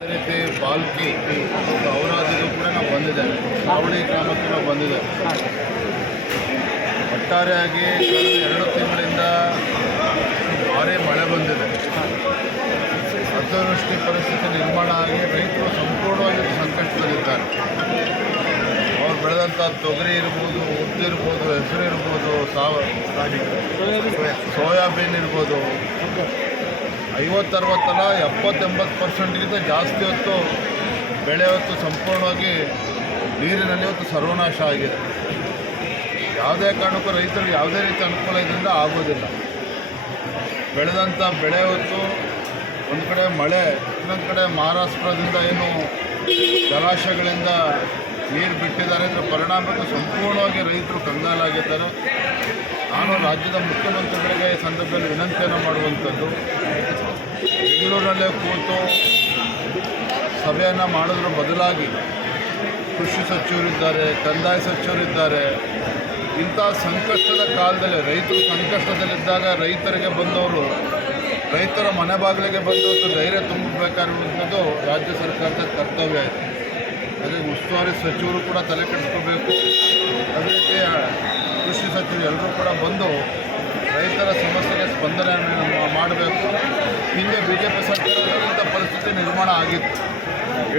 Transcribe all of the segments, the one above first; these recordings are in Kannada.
ಅದೇ ರೀತಿ ಬಾಲ್ಕಿ ಅವರಾದರೂ ಕೂಡ ನಾವು ಬಂದಿದ್ದೇವೆ ಚಾವಡಿ ಗ್ರಾಮಕ್ಕೆ ನಾವು ಬಂದಿದ್ದೇವೆ ಒಟ್ಟಾರೆಯಾಗಿ ಕಳೆದ ಎರಡು ತಿಂಗಳಿಂದ ಭಾರಿ ಮಳೆ ಬಂದಿದೆ. ಅತಿವೃಷ್ಟಿ ಪರಿಸ್ಥಿತಿ ನಿರ್ಮಾಣ ಆಗಿ ರೈತರು ಸಂಪೂರ್ಣವಾಗಿ ಸಂಕಷ್ಟದಲ್ಲಿದ್ದಾರೆ. ಅವ್ರು ಬೆಳೆದಂಥ ತೊಗರಿ ಇರ್ಬೋದು ಉದ್ದು ಇರ್ಬೋದು ಹೆಸರು ಇರ್ಬೋದು ಸಾವ ಸೋಯಾಬೀನ್ ಇರ್ಬೋದು. ಐವತ್ತರವತ್ತಲ್ಲ ಎಪ್ಪತ್ತೆಂಬತ್ತು ಪರ್ಸೆಂಟ್ಗಿಂತ ಜಾಸ್ತಿ ಹೊತ್ತು ಬೆಳೆ ಹೊತ್ತು ಸಂಪೂರ್ಣವಾಗಿ ನೀರಿನಲ್ಲಿ ಹೊತ್ತು ಸರ್ವನಾಶ ಆಗಿದೆ. ಯಾವುದೇ ಕಾರಣಕ್ಕೂ ರೈತರಿಗೆ ಯಾವುದೇ ರೀತಿ ಅನುಕೂಲ ಇದರಿಂದ ಆಗೋದಿಲ್ಲ. ಬೆಳೆದಂಥ ಬೆಳೆ ಹೊತ್ತು ಒಂದು ಕಡೆ ಮಳೆ, ಇನ್ನೊಂದು ಕಡೆ ಮಹಾರಾಷ್ಟ್ರದಿಂದ ಏನು ಜಲಾಶಯಗಳಿಂದ ನೀರು ಬಿಟ್ಟಿದ್ದಾರೆ ಅದರ ಪರಿಣಾಮಕ್ಕೆ ಸಂಪೂರ್ಣವಾಗಿ ರೈತರು ಕಂಗಾಲಾಗಿದ್ದಾರೆ. ನಾನು ರಾಜ್ಯದ ಮುಖ್ಯಮಂತ್ರಿಗಳಿಗೆ ಈ ಸಂದರ್ಭದಲ್ಲಿ ವಿನಂತಿಯನ್ನು ಮಾಡುವಂಥದ್ದು ಬೆಂಗಳೂರಿನಲ್ಲೇ ಕೂತು ಸಭೆಯನ್ನು ಮಾಡೋದ್ರ ಬದಲಾಗಿ ಕೃಷಿ ಸಚಿವರಿದ್ದಾರೆ, ಕಂದಾಯ ಸಚಿವರಿದ್ದಾರೆ. ಇಂಥ ಸಂಕಷ್ಟದ ಕಾಲದಲ್ಲಿ, ರೈತರು ಸಂಕಷ್ಟದಲ್ಲಿದ್ದಾಗ ರೈತರಿಗೆ ಬಂದವರು, ರೈತರ ಮನೆ ಬಾಗಿಲಿಗೆ ಬಂದವರು ಧೈರ್ಯ ತುಂಬಬೇಕಾಗಿರುವಂಥದ್ದು ರಾಜ್ಯ ಸರ್ಕಾರದ ಕರ್ತವ್ಯ ಇದೆ. ಅದೇ ಉಸ್ತುವಾರಿ ಸಚಿವರು ಕೂಡ ತಲೆ ಕೆಡಿಸ್ಕೋಬೇಕು. ಅದೇ ರೀತಿ ಕೃಷಿ ಸಚಿವರು ಎಲ್ಲರೂ ಕೂಡ ಬಂದು ರೈತರ ಸಮಸ್ಯೆಗೆ ಸ್ಪಂದನೆಯನ್ನು ಮಾಡಬೇಕು. ಹಿಂದೆ ಸರ್ಕಾರದಂಥ ಪರಿಸ್ಥಿತಿ ನಿರ್ಮಾಣ ಆಗಿತ್ತು.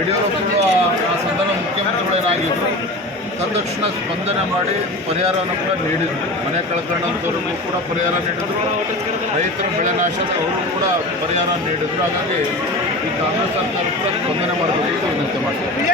ಯಡಿಯೂರಪ್ಪರು ಆ- ಸಂದರ್ಭ ಮುಖ್ಯಮಂತ್ರಿಗಳು ತಕ್ಷಣ ಸ್ಪಂದನೆ ಮಾಡಿ ಪರಿಹಾರವನ್ನು ಕೂಡ ನೀಡಿದರು. ಮನೆ ಕಳ್ಕೊಂಡಂಥವ್ರಿಗೂ ಕೂಡ ಪರಿಹಾರ ನೀಡಿದರು. ರೈತರ ಬೆಳೆ ನಾಶದ ಅವರು ಕೂಡ ಪರಿಹಾರ ನೀಡಿದರು. ಹಾಗಾಗಿ ಈ ಕಾಂಗ್ರೆಸ್ ಸರ್ಕಾರ ಕೂಡ ಸ್ಪಂದನೆ ಮಾಡಬೇಕು ವಿನಂತಿ ಮಾಡ್ತಾರೆ